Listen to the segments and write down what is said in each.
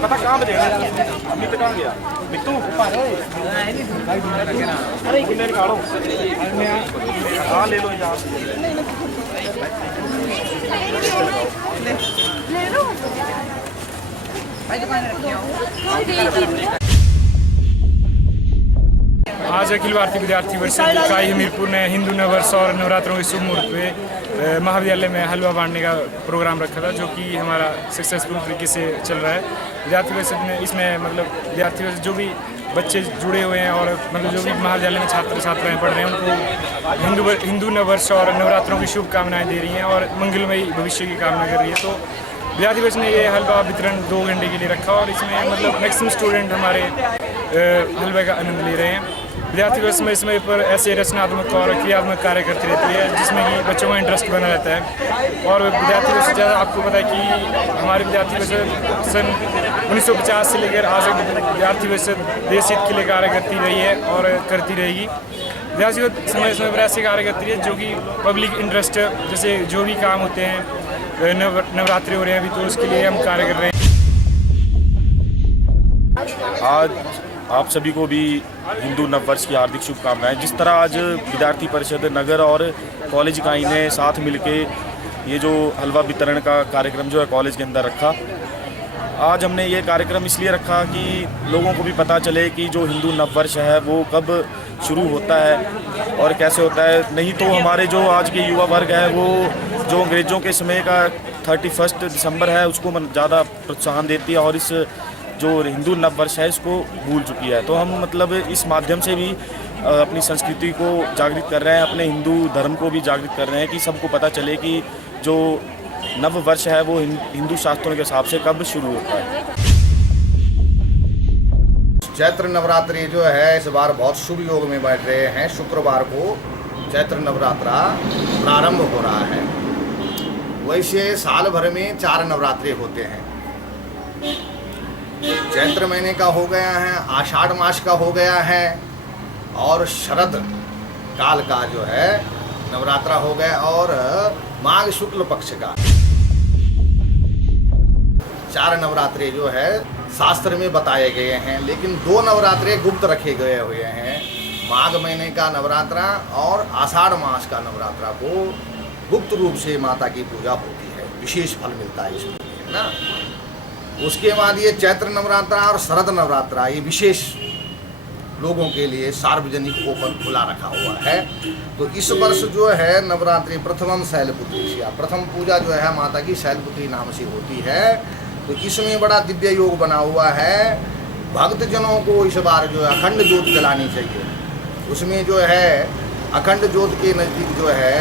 पता कहाँ पे अमित कहाँ गया मिट्टू अरे निकालो हाँ ले लो यार ले लो आज अखिल भारतीय विद्यार्थी परिषद इकाई हमीरपुर ने हिंदू नववर्ष और नवरात्रों के शुभ मुहूर्त पे महाविद्यालय में हलवा बांटने का प्रोग्राम रखा था, जो कि हमारा सक्सेसफुल तरीके से चल रहा है। विद्यार्थी परिषद ने इसमें मतलब विद्यार्थी परिषद जो भी बच्चे जुड़े हुए हैं और मतलब जो भी महाविद्यालय में छात्र छात्राएं पढ़ रहे हैं उनको हिंदू नववर्ष और नवरात्रों की शुभकामनाएं दे रही हैं और मंगलमयी भविष्य की कामना कर रही है। तो विद्यार्थी परिषद ने ये हलवा वितरण 2 घंटे के लिए रखा और इसमें मतलब मैक्सिमम स्टूडेंट हमारे हलवे का आनंद ले रहे हैं। विद्यार्थी वर्ष में समय पर ऐसे रचनात्मक और क्रियात्मक कार्य करती रहती है जिसमें कि बच्चों का इंटरेस्ट बना रहता है। और विद्यार्थी वर्ष ज़्यादा आपको पता है कि हमारे विद्यार्थी वर्ष सन 1950 से लेकर आज तक विद्यार्थी वर्ष देश हित के लिए कार्य करती रही है और करती रहेगी। विद्यार्थी वर्ष समय समय पर ऐसे कार्य करती है जो कि पब्लिक इंटरेस्ट, जैसे जो भी काम होते हैं, नवरात्रि हो रहे हैं अभी, तो उसके लिए हम कार्य कर रहे हैं। आज आप सभी को भी हिंदू नववर्ष की हार्दिक शुभकामनाएं। जिस तरह आज विद्यार्थी परिषद नगर और कॉलेज इकाई ने साथ मिलके ये जो हलवा वितरण का कार्यक्रम जो है कॉलेज के अंदर रखा, आज हमने ये कार्यक्रम इसलिए रखा कि लोगों को भी पता चले कि जो हिंदू नववर्ष है वो कब शुरू होता है और कैसे होता है। नहीं तो हमारे जो आज के युवा वर्ग है वो जो अंग्रेज़ों के समय का 31 दिसंबर है उसको ज़्यादा प्रोत्साहन देती है और इस जो हिंदू नववर्ष है इसको भूल चुकी है। तो हम मतलब इस माध्यम से भी अपनी संस्कृति को जागृत कर रहे हैं, अपने हिंदू धर्म को भी जागृत कर रहे हैं कि सबको पता चले कि जो नववर्ष है वो हिंदू शास्त्रों के हिसाब से कब शुरू होता है। चैत्र नवरात्रि जो है इस बार बहुत शुभ योग में बैठ रहे हैं। शुक्रवार को चैत्र नवरात्रा प्रारंभ हो रहा है। वैसे साल भर में 4 नवरात्रि होते हैं। चैत्र महीने का हो गया है, आषाढ़ मास का हो गया है और शरद काल का जो है नवरात्रा हो गया और माघ शुक्ल पक्ष का 4 नवरात्रे जो है शास्त्र में बताए गए हैं। लेकिन 2 नवरात्रे गुप्त रखे गए हुए हैं। माघ महीने का नवरात्रा और आषाढ़ मास का नवरात्रा को गुप्त रूप से माता की पूजा होती है, विशेष फल मिलता है इसमें, है ना। उसके बाद ये चैत्र नवरात्रा और शरद नवरात्रा ये विशेष लोगों के लिए सार्वजनिक ओपन खुला रखा हुआ है। तो इस वर्ष जो है नवरात्रि प्रथमम शैलपुत्री से प्रथम पूजा जो है माता की शैलपुत्री नाम से होती है। तो इसमें बड़ा दिव्य योग बना हुआ है। भक्तजनों को इस बार जो है अखंड ज्योत जलानी चाहिए। उसमें जो है अखंड ज्योत के नज़दीक जो है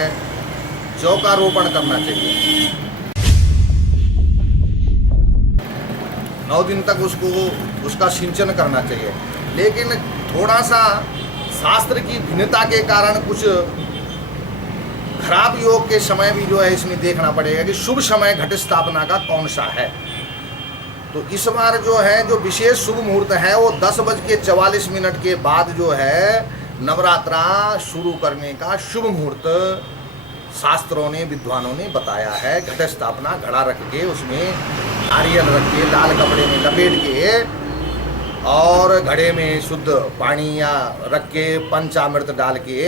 जौ का रोपण करना चाहिए। 9 दिन तक उसका सिंचन करना चाहिए। लेकिन थोड़ा सा शास्त्र की भिन्नता के कारण कुछ खराब योग के समय भी जो है इसमें देखना पड़ेगा कि शुभ समय घट स्थापना का कौन सा है। तो इस बार जो है जो विशेष शुभ मुहूर्त है वो 10:44 के बाद जो है नवरात्रा शुरू करने का शुभ मुहूर्त शास्त्रों ने विद्वानों ने बताया है। घट स्थापना घड़ा रख के उसमें नारियल रख के लाल कपड़े में लपेट के और घड़े में शुद्ध पानी या रख के पंचामृत डाल के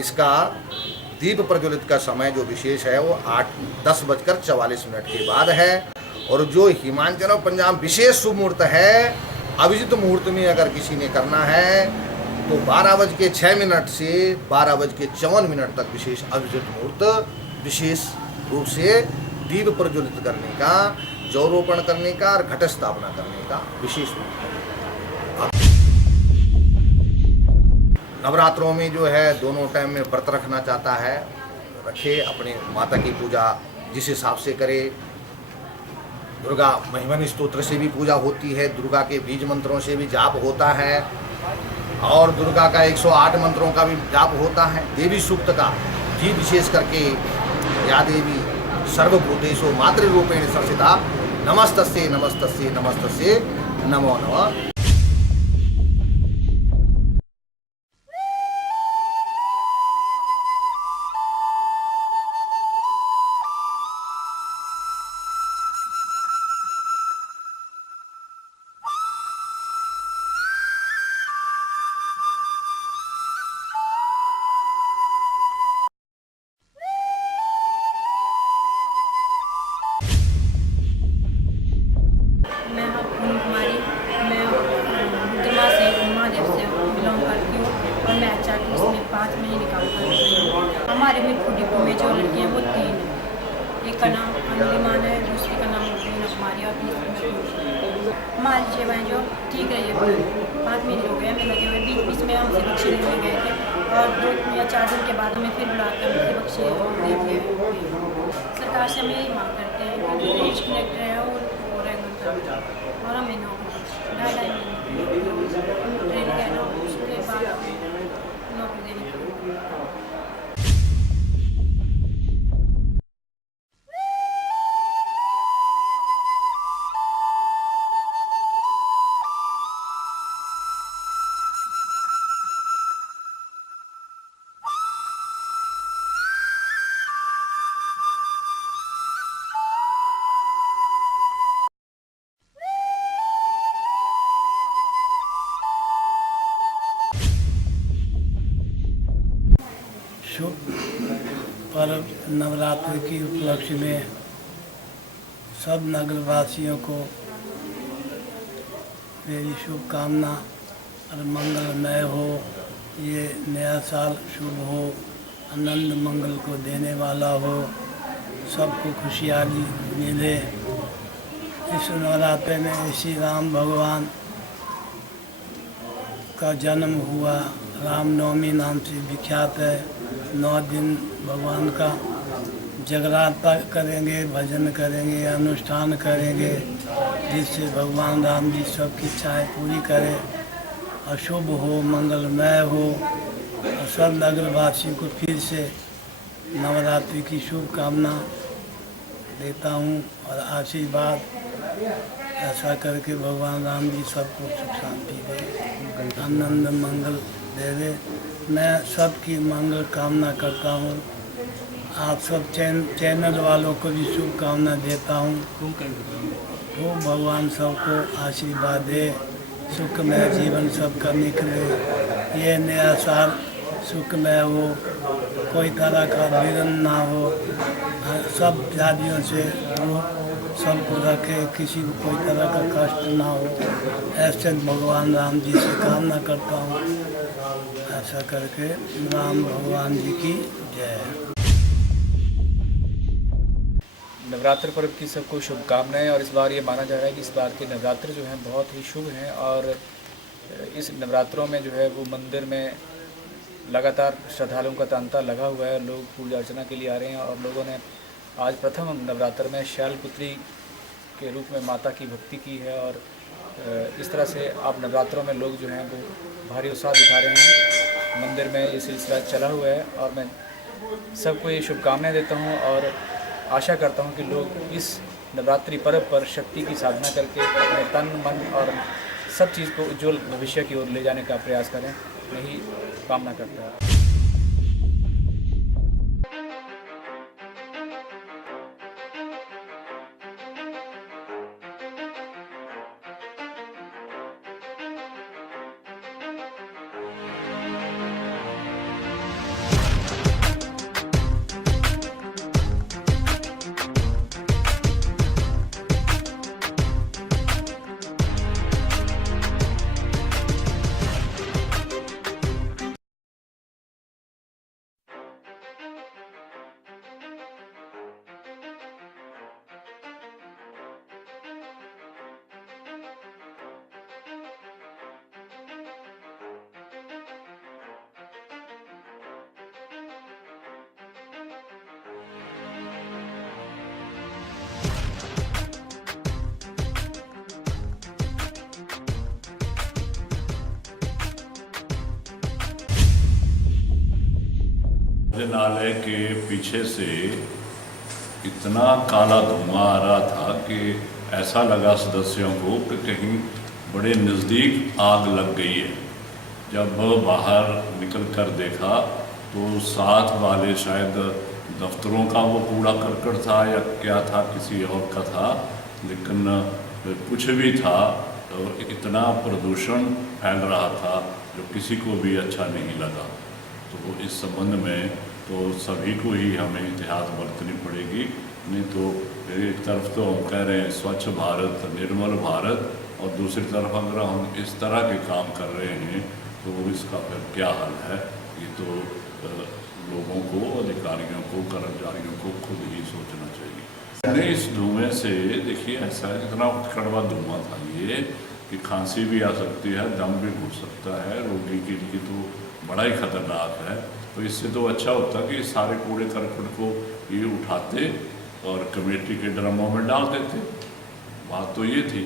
इसका दीप प्रज्वलित का समय जो विशेष है वो 10:44 के बाद है। और जो हिमाचल और पंजाब विशेष शुभ मुहूर्त है अभिजित मुहूर्त में अगर किसी ने करना है तो 12:06 से 12:54 तक विशेष अभिजित मुहूर्त, विशेष रूप से दीप प्रज्वलित करने का, जौ रोपण करने का और घट स्थापना करने का विशेष मुहूर्त। नवरात्रों में जो है दोनों टाइम में व्रत रखना चाहता है रखे, अपने माता की पूजा जिस हिसाब से करे। दुर्गा महिमन स्तोत्र से भी पूजा होती है, दुर्गा के बीज मंत्रों से भी जाप होता है और दुर्गा का 108 मंत्रों का भी जाप होता है। देवी सूक्त का जी विशेष करके या देवी सर्वभूतेषु मातृरूपेण संस्थिता नमस्तस्यै नमस्तस्यै नमस्तस्यै नमो नमः। इसमें 5 महीने निकाल कर हमारे मिरपुर डिपो में जो लड़कियाँ हैं वो 3 हैं। एक का नाम अंजलिमान है, दूसरी का नाम मीना कुमारी और तीसरी हमारी सेवाएँ जो ठीक रही है। 5 महीने हो गए हमें लगे हुए, बीच बीच में हमसे बख्शे लेने गए थे और 2 या 4 दिन के बाद हमें फिर बुलाकर हमसे बख्शे दे दिए। सरकार से हम यही मांग करते हैं कि जो रेंज कनेक्टर है वो रेगुलर कर और हमें नौकरी 2.5 महीने ट्रेन कहना उसके बाद नौकरी देने की। शुभ पर्व नवरात्रि की उपलक्ष्य में सब नगरवासियों को मेरी शुभकामना और मंगलमय हो। ये नया साल शुभ हो, आनंद मंगल को देने वाला हो, सबको खुशहाली मिले। इस नवरात्रि में श्री राम भगवान का जन्म हुआ, रामनवमी नाम से विख्यात है। 9 दिन भगवान का जगराता करेंगे, भजन करेंगे, अनुष्ठान करेंगे, जिससे भगवान राम जी सबकी इच्छाएँ पूरी करें और शुभ हो, मंगलमय हो। और सब नगरवासियों को फिर से नवरात्रि की शुभकामना देता हूँ और आशीर्वाद ऐसा करके भगवान राम जी सबको सुख शांति दे, आनंद मंगल दे दे। मैं सबकी मंगल कामना करता हूँ। आप सब चैनल वालों को भी शुभकामना देता हूँ। तो भगवान सबको आशीर्वाद दे, सुखमय जीवन सबका निकले, ये नया साल सुखमय हो, कोई तरह का विघ्न ना हो, सब जातियों से दूर सबको रखे, किसी को कोई तरह का कष्ट ना हो, ऐसे भगवान राम जी से कामना करता हूँ। ऐसा करके राम भगवान जी की जय। नवरात्र पर्व की सबको शुभकामनाएं। और इस बार ये माना जा रहा है कि इस बार के नवरात्र जो हैं बहुत ही शुभ हैं और इस नवरात्रों में जो है वो मंदिर में लगातार श्रद्धालुओं का तांता लगा हुआ है। लोग पूजा अर्चना के लिए आ रहे हैं और लोगों ने आज प्रथम नवरात्र में शैलपुत्री के रूप में माता की भक्ति की है और इस तरह से आप नवरात्रों में लोग जो हैं वो भारी उत्साह दिखा रहे हैं। मंदिर में ये सिलसिला चला हुआ है और मैं सबको ये शुभकामनाएं देता हूं और आशा करता हूं कि लोग इस नवरात्रि पर्व पर शक्ति की साधना करके अपने तन मन और सब चीज़ को उज्ज्वल भविष्य की ओर ले जाने का प्रयास करें। यही कामना करता हूँ। नाले के पीछे से इतना काला धुआं आ रहा था कि ऐसा लगा सदस्यों को कि कहीं बड़े नज़दीक आग लग गई है। जब बाहर निकल कर देखा तो साथ वाले शायद दफ्तरों का वो कूड़ा करकट था या क्या था, किसी और का था, लेकिन कुछ भी था तो इतना प्रदूषण फैल रहा था जो किसी को भी अच्छा नहीं लगा। तो इस संबंध में तो सभी को ही हमें एहतियात बरतनी पड़ेगी। नहीं तो एक तरफ तो हम कह रहे हैं स्वच्छ भारत, निर्मल भारत, और दूसरी तरफ अगर हम इस तरह के काम कर रहे हैं तो इसका फिर क्या हल है, ये तो लोगों को, अधिकारियों को, कर्मचारियों को खुद ही सोचना चाहिए। नहीं, इस धुएं से देखिए ऐसा है, इतना कड़वा धुआं था ये कि खांसी भी आ सकती है, दम भी घुट सकता है, रोगी के लिए तो बड़ा ही खतरनाक है। तो इससे तो अच्छा होता कि सारे कूड़े करकट को ये उठाते और कमेटी के ड्रमों में डाल देते। बात तो ये थी,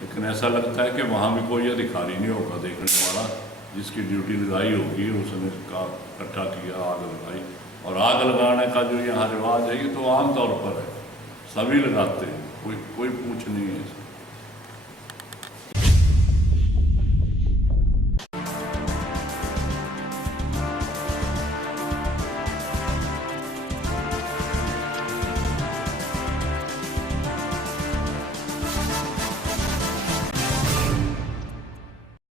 लेकिन ऐसा लगता है कि वहाँ भी कोई अधिकारी नहीं होगा देखने वाला, जिसकी ड्यूटी लगाई होगी उसने का इकट्ठा किया, आग लगाई। और आग लगाने का जो यहाँ रिवाज है ये तो आम तौर पर है, सभी लगाते हैं, कोई पूछ नहीं है।